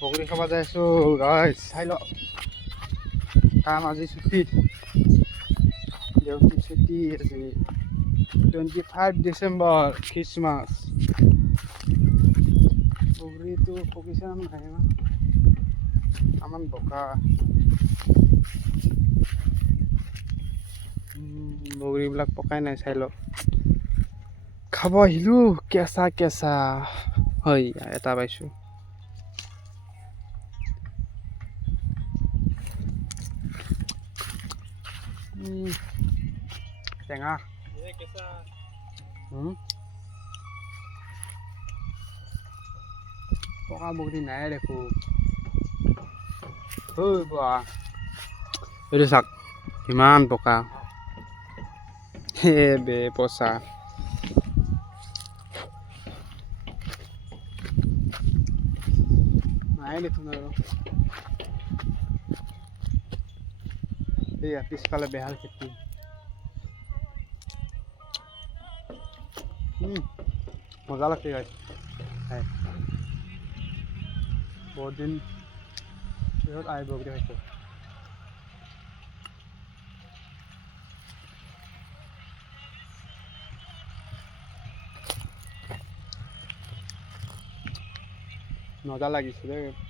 বগৰী খাব যাই আছো গাইজ চাই ল কাম আজি ছুটি ডিউটি ছুটি আজি 25 ডিসেম্বৰ খ্ৰীষ্টমাছ বগৰীটো পকিছে না নাই না আমান বকা বগৰীবিলাক পকাই নাই চাই ল খাব আহিলো কেঁচা কেঁচা হয় এটা পাইছো টেঙা কেঁচা পকা বগৰী নাই দেখো ঐ বাহ এইটো চাক কিমান পকা হে বে পচা নাই দেখোন আৰু এই পিছফালে বেহাল খেতি মজা লাগছে গাইজ খাই বহুত দিন পিছত আহি বগৰী খাইছোঁ মজা লাগিছে দেই